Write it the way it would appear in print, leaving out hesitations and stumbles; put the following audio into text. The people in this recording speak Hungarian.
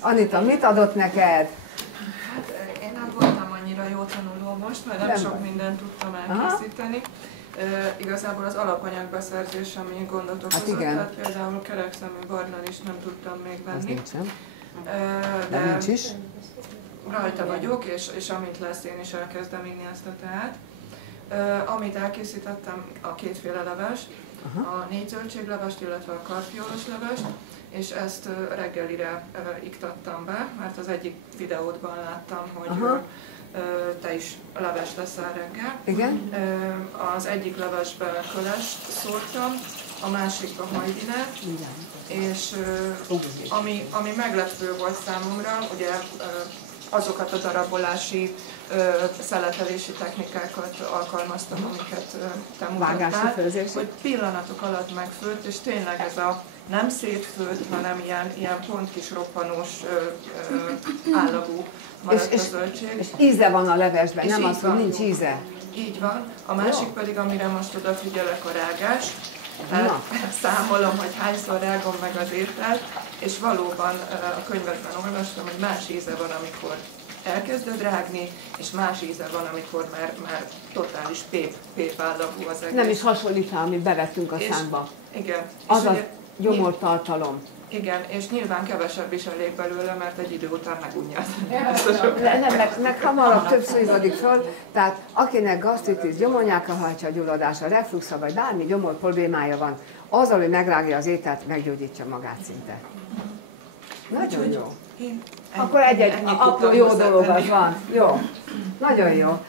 Anita, mit adott neked? Hát én nem voltam annyira jó tanuló most, mert nem sok mindent tudtam elkészíteni. Igazából az alapanyagbeszerzés, ami gondot okozott, tehát például kerekszemű barnalis nem tudtam még venni. De nincs is. Rajta vagyok, és amit lesz, én is elkezdem inni ezt a teát. Amit elkészítettem, a kétféle levest, a 4 zöldséglevest, illetve a karfiolos levest, és ezt reggelire iktattam be, mert az egyik videódban láttam, hogy te is levest leszel reggel. Igen. Az egyik levesbe kölest szórtam, a másikba hajdinát, és ami meglepő volt számomra, ugye azokat a darabolási, szeletelési technikákat alkalmaztam, amiket te mutattál, hogy pillanatok alatt megfőtt, és tényleg ez a nem szétfőtt, hanem ilyen pont kis roppanós állagú maradt a zöldség. És íze van a levesben, nem az, hogy nincs íze. Így van. A másik pedig, amire most odafigyelek, a rágás. Számolom, hogy hányszor rágom meg az ételt, és valóban a könyvekben olvastam, hogy más íze van, amikor elkezded rágni, és más íze van, amikor már totális pép állagú az egész. Nem is hasonlít rá, amit bevettünk a számba. Igen. Az a gyomortartalom. Igen, és nyilván kevesebb is elég belőle, mert egy idő után megunnyad. Meg hamarabb többször ivadik föl, tehát akinek gasztritis, gyomornyálkahártya gyulladása, refluxa vagy bármi gyomor problémája van, azzal, hogy megrágja az ételt, meggyógyítsa magát szinte. Nagyon jó. Akkor egy apró jó dolog az van. Jó. Nagyon jó.